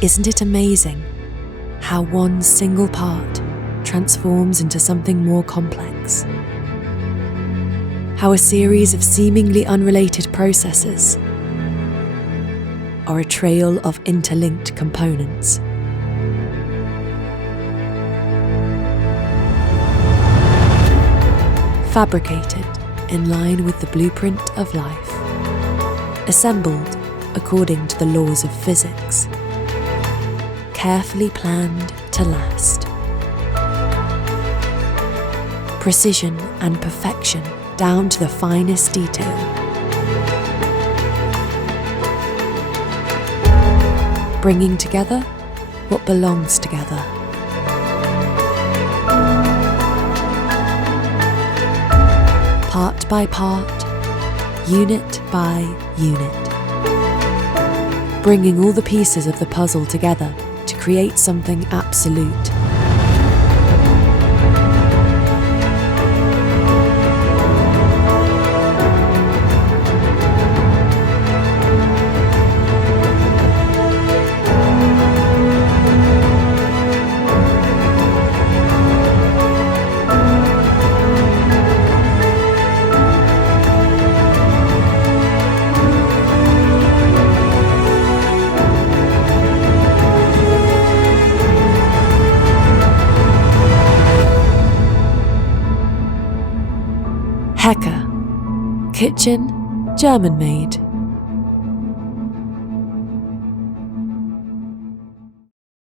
Isn't it amazing how one single part transforms into something more complex? How a series of seemingly unrelated processes are a trail of interlinked components. Fabricated in line with the blueprint of life, assembled according to the laws of physics, carefully planned to last. Precision and perfection down to the finest detail. Bringing together what belongs together. Part by part, unit by unit. Bringing all the pieces of the puzzle together to create something absolute. Heka. Kitchen, German made.